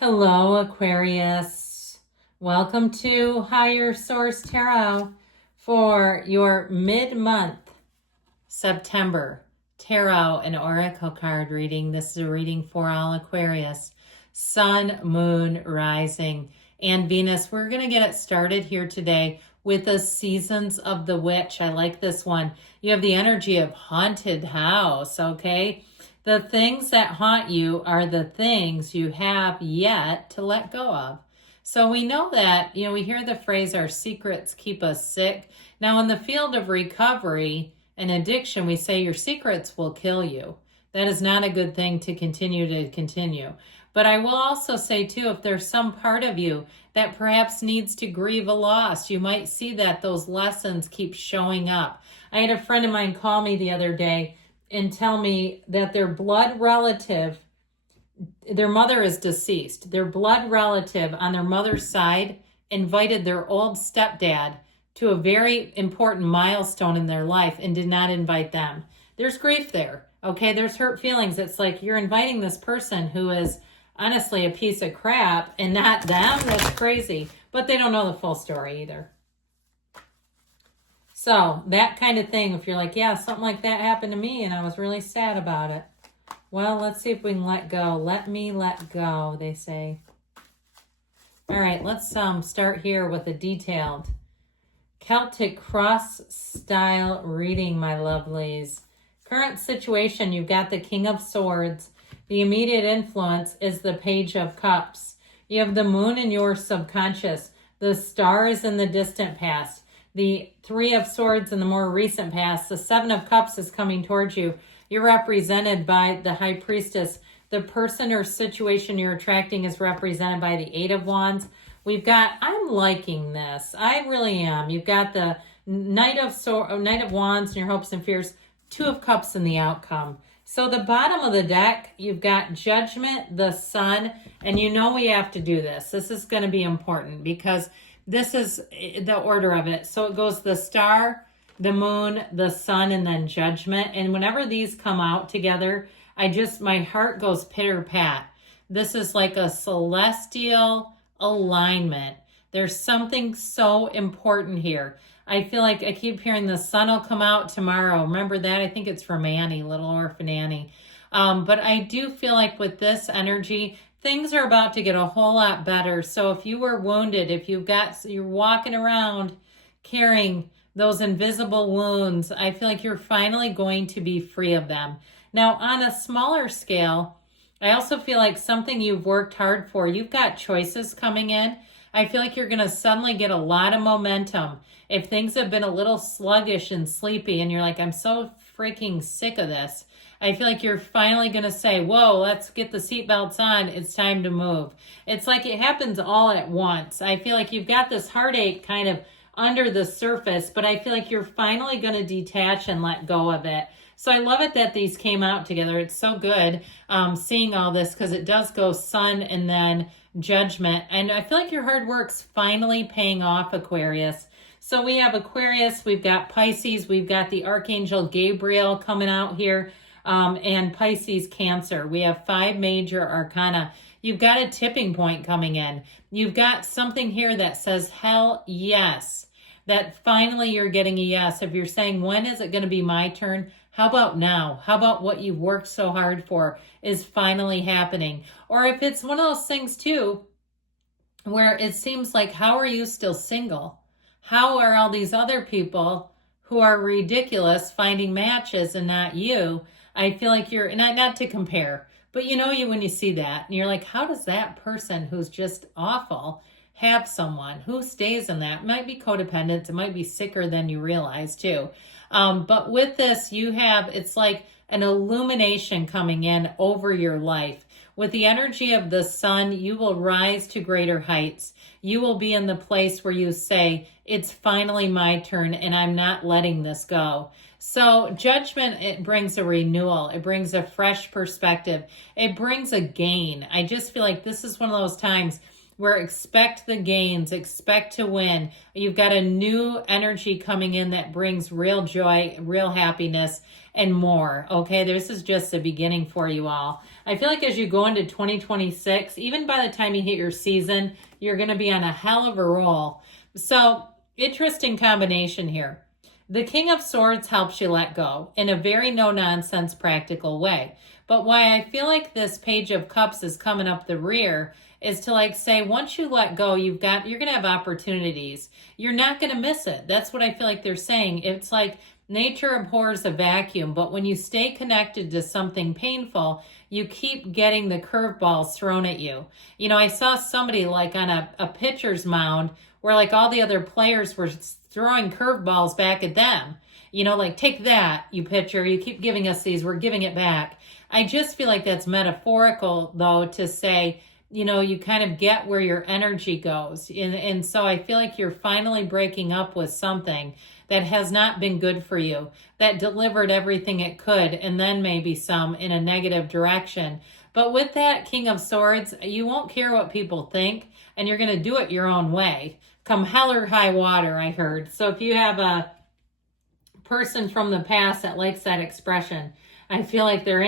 Hello, Aquarius. Welcome to Higher Source Tarot for your mid-month September Tarot and Oracle card reading. This is a reading for all Aquarius, Sun, Moon, Rising, and Venus. We're going to get it started here today with the Seasons of the Witch. I like this one. You have the energy of haunted house, okay? The things that haunt you are the things you have yet to let go of. So we know that, we hear the phrase, our secrets keep us sick. Now in the field of recovery and addiction, we say your secrets will kill you. That is not a good thing to continue. But I will also say too, if there's some part of you that perhaps needs to grieve a loss, you might see that those lessons keep showing up. I had a friend of mine call me the other day and tell me that their blood relative, their mother is deceased. Their blood relative on their mother's side invited their old stepdad to a very important milestone in their life and did not invite them. There's grief there, okay? There's hurt feelings. It's like you're inviting this person who is honestly a piece of crap and not them. That's crazy. But they don't know the full story either. So that kind of thing, if you're like, yeah, something like that happened to me and I was really sad about it. Well, let's see if we can let go. Let me let go, they say. All right, let's start here with a detailed Celtic cross style reading, my lovelies. Current situation, you've got the King of Swords. The immediate influence is the Page of Cups. You have the Moon in your subconscious. The Star is in the distant past. The Three of Swords in the more recent past. The Seven of Cups is coming towards you. You're represented by the High Priestess. The person or situation you're attracting is represented by the Eight of Wands. We've got, I'm liking this. I really am. You've got the Knight of Wands in your hopes and fears. Two of Cups in the outcome. So the bottom of the deck, you've got Judgment, the Sun, and we have to do this. This is going to be important because this is the order of it. So it goes the Star, the Moon, the Sun, and then Judgment. And whenever these come out together, my heart goes pitter-pat. This is like a celestial alignment. There's something so important here. I feel like I keep hearing the sun will come out tomorrow. Remember that? I think it's from Annie, Little Orphan Annie. But I do feel like with this energy, things are about to get a whole lot better. So if you were wounded, if you're walking around carrying those invisible wounds, I feel like you're finally going to be free of them. Now, on a smaller scale, I also feel like something you've worked hard for, you've got choices coming in. I feel like you're going to suddenly get a lot of momentum. If things have been a little sluggish and sleepy and you're like, I'm so freaking sick of this, I feel like you're finally going to say, whoa, let's get the seatbelts on. It's time to move. It's like it happens all at once. I feel like you've got this heartache kind of under the surface, but I feel like you're finally going to detach and let go of it. So I love it that these came out together. It's so good seeing all this because it does go Sun and then Judgment. And I feel like your hard work's finally paying off, Aquarius. So we have Aquarius, we've got Pisces, we've got the Archangel Gabriel coming out here, and Pisces, Cancer. We have 5 major arcana. You've got a tipping point coming in. You've got something here that says, hell yes. That finally you're getting a yes. If you're saying, when is it going to be my turn? How about now? How about what you've worked so hard for is finally happening? Or if it's one of those things too, where it seems like, how are you still single? How are all these other people who are ridiculous finding matches and not you? I feel like you're, not to compare, but you when you see that and you're like, how does that person who's just awful have someone who stays in that? It might be codependent. It might be sicker than you realize too. But with this, it's like an illumination coming in over your life. With the energy of the sun, you will rise to greater heights. You will be in the place where you say, it's finally my turn and I'm not letting this go. So Judgment, it brings a renewal. It brings a fresh perspective. It brings a gain. I just feel like this is one of those times where expect the gains, expect to win. You've got a new energy coming in that brings real joy, real happiness, and more. Okay, this is just the beginning for you all. I feel like as you go into 2026, even by the time you hit your season, you're going to be on a hell of a roll. So, interesting combination here. The King of Swords helps you let go in a very no-nonsense practical way. But why I feel like this Page of Cups is coming up the rear is to like say, once you let go, you're going to have opportunities. You're not going to miss it. That's what I feel like they're saying. It's like nature abhors a vacuum, but when you stay connected to something painful, you keep getting the curveballs thrown at you. You know, I saw somebody like on a pitcher's mound where like all the other players were throwing curveballs back at them. You know, like, take that, you pitcher. You keep giving us these. We're giving it back. I just feel like that's metaphorical, though, to say, you know, you kind of get where your energy goes. And so I feel like you're finally breaking up with something that has not been good for you, that delivered everything it could, and then maybe some in a negative direction. But with that King of Swords, you won't care what people think, and you're going to do it your own way. Come hell or high water, I heard. So if you have a person from the past that likes that expression, I feel like they're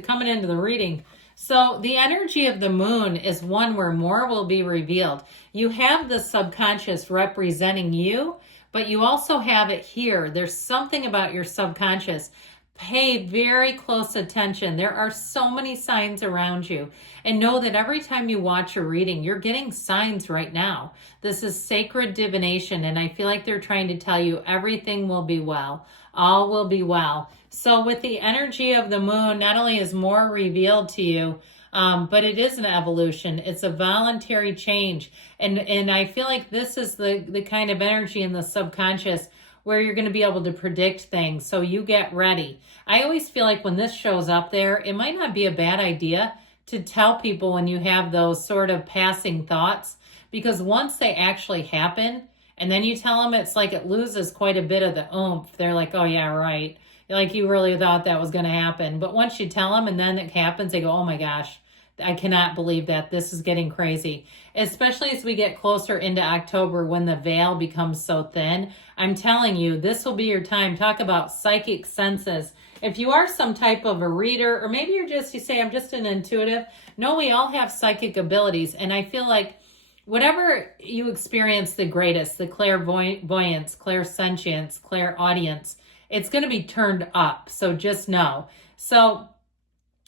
coming into the reading. So the energy of the moon is one where more will be revealed. You have the subconscious representing you, but you also have it here. There's something about your subconscious. Pay very close attention. There are so many signs around you. And know that every time you watch a reading, you're getting signs right now. This is sacred divination, and I feel like they're trying to tell you everything will be well. All will be well. So with the energy of the moon, not only is more revealed to you, but it is an evolution. It's a voluntary change. And I feel like this is the kind of energy in the subconscious where you're going to be able to predict things. So you get ready. I always feel like when this shows up there, it might not be a bad idea to tell people when you have those sort of passing thoughts, because once they actually happen, and then you tell them, it's like it loses quite a bit of the oomph. They're like, oh yeah, right. Like you really thought that was going to happen. But once you tell them and then it happens, they go, oh my gosh, I cannot believe that. This is getting crazy. Especially as we get closer into October when the veil becomes so thin. I'm telling you, this will be your time. Talk about psychic senses. If you are some type of a reader, or maybe you say, I'm just an intuitive. No, we all have psychic abilities. And I feel like whatever you experience the greatest, the clairvoyance, clairsentience, clairaudience, it's going to be turned up. So just know. So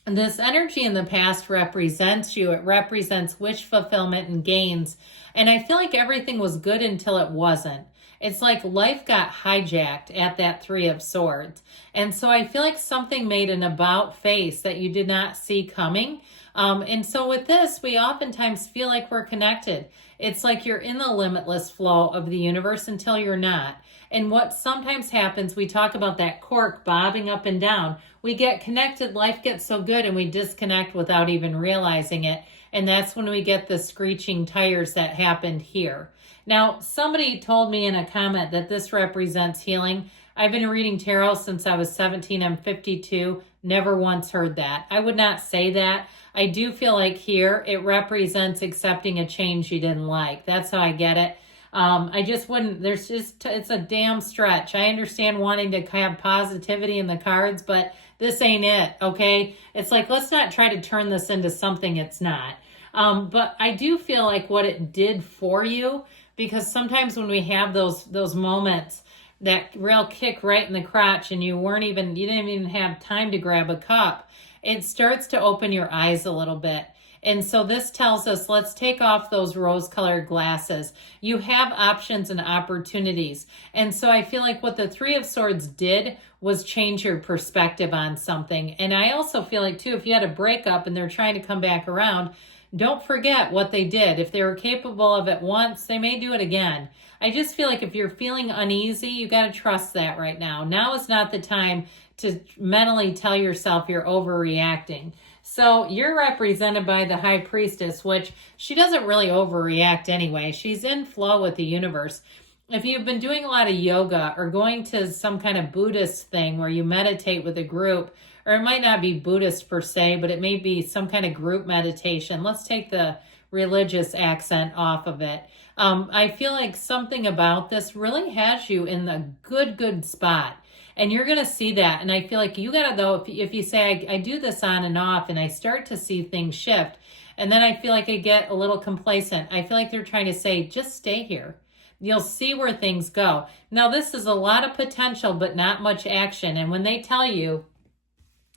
this energy in the past represents you. It represents wish fulfillment and gains. And I feel like everything was good until it wasn't. It's like life got hijacked at that Three of Swords. And so I feel like something made an about face that you did not see coming. And so with this, we oftentimes feel like we're connected. It's like you're in the limitless flow of the universe until you're not. And what sometimes happens, we talk about that cork bobbing up and down. We get connected, life gets so good, and we disconnect without even realizing it. And that's when we get the screeching tires that happened here. Now, somebody told me in a comment that this represents healing. I've been reading tarot since I was 17. I'm 52. Never once heard that. I would not say that. I do feel like here it represents accepting a change you didn't like. That's how I get it. I just wouldn't, it's a damn stretch. I understand wanting to have positivity in the cards, but this ain't it, okay? It's like, let's not try to turn this into something it's not. But I do feel like what it did for you, because sometimes when we have those moments, that real kick right in the crotch, and you didn't even have time to grab a cup, it starts to open your eyes a little bit. And so this tells us, let's take off those rose-colored glasses. You have options and opportunities. And so I feel like what the Three of Swords did was change your perspective on something. And I also feel like, too, if you had a breakup and they're trying to come back around, don't forget what they did. If they were capable of it once, they may do it again. I just feel like if you're feeling uneasy, you got to trust that right now. Now is not the time to mentally tell yourself you're overreacting. So you're represented by the High Priestess, which she doesn't really overreact anyway. She's in flow with the universe. If you've been doing a lot of yoga or going to some kind of Buddhist thing where you meditate with a group, or it might not be Buddhist per se, but it may be some kind of group meditation. Let's take the religious accent off of it. I feel like something about this really has you in the good spot. And you're going to see that. And I feel like you got to, though, if you say, I do this on and off and I start to see things shift, and then I feel like I get a little complacent. I feel like they're trying to say, just stay here. You'll see where things go. Now, this is a lot of potential, but not much action. And when they tell you,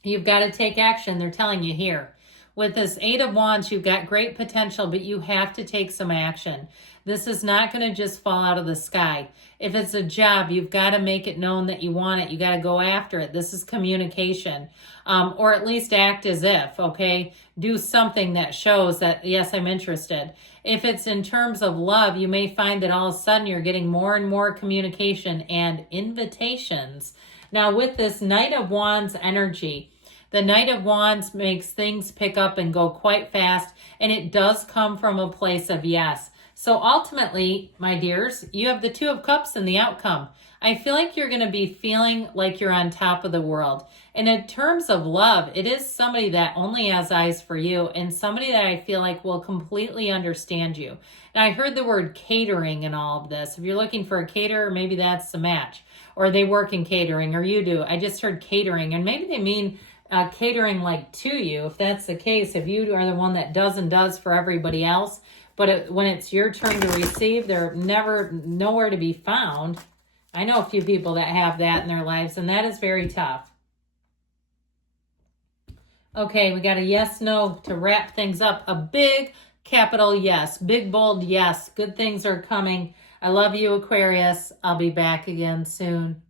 you've got to take action, they're telling you here. With this 8 of Wands, you've got great potential, but you have to take some action. This is not going to just fall out of the sky. If it's a job, you've got to make it known that you want it. You got to go after it. This is communication, or at least act as if, okay? Do something that shows that, yes, I'm interested. If it's in terms of love, you may find that all of a sudden you're getting more and more communication and invitations. Now, with this Knight of Wands energy, the Knight of Wands makes things pick up and go quite fast, and it does come from a place of yes. So ultimately, my dears, you have the 2 of Cups in the outcome. I feel like you're going to be feeling like you're on top of the world. And in terms of love, it is somebody that only has eyes for you and somebody that I feel like will completely understand you. And I heard the word catering in all of this. If you're looking for a caterer, maybe that's the match. Or they work in catering, or you do. I just heard catering, and maybe they mean catering like to you. If that's the case, if you are the one that does and does for everybody else, but when it's your turn to receive, they're nowhere to be found. I know a few people that have that in their lives, and that is very tough. Okay, we got a yes, no to wrap things up. A big capital yes, big bold yes. Good things are coming. I love you, Aquarius. I'll be back again soon.